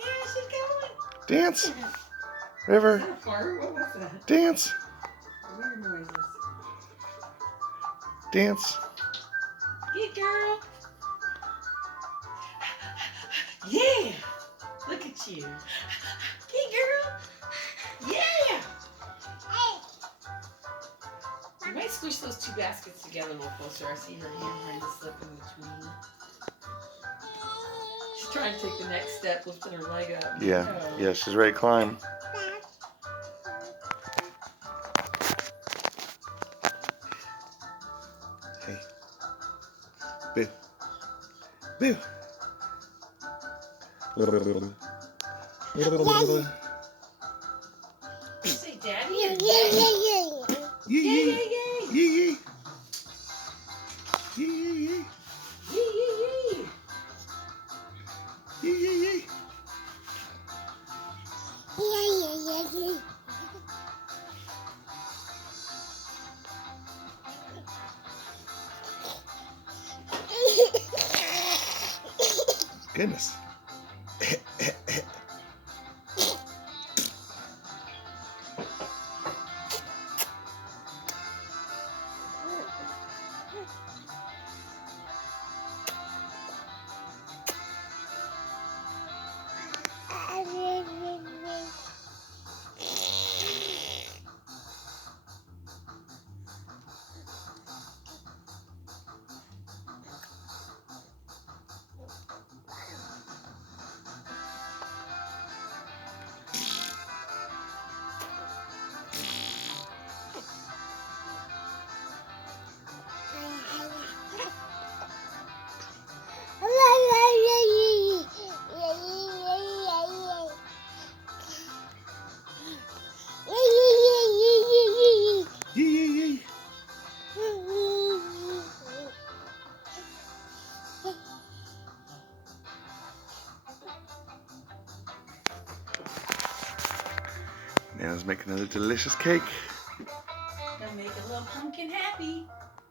Yeah, she's going. Dance. River. Is that a fart? What was that? Dance. Weird noises. Dance. Good girl. Yeah. Look at you. Good girl. Yeah. You might squish those two baskets together a little closer. I see her hand trying to slip in between. She's trying to take the next step, lifting her leg up. Yeah. Oh. Yeah, she's ready to climb. Hey. Boo. Boo. You say daddy or daddy? Yee Yay, yee. yay, yay. Yee yee. Yee yee yee. Yee, yee, yee. Yee yee yee. Goodness. Yee yee yee. Nana's making another delicious cake. Gonna make a little pumpkin happy.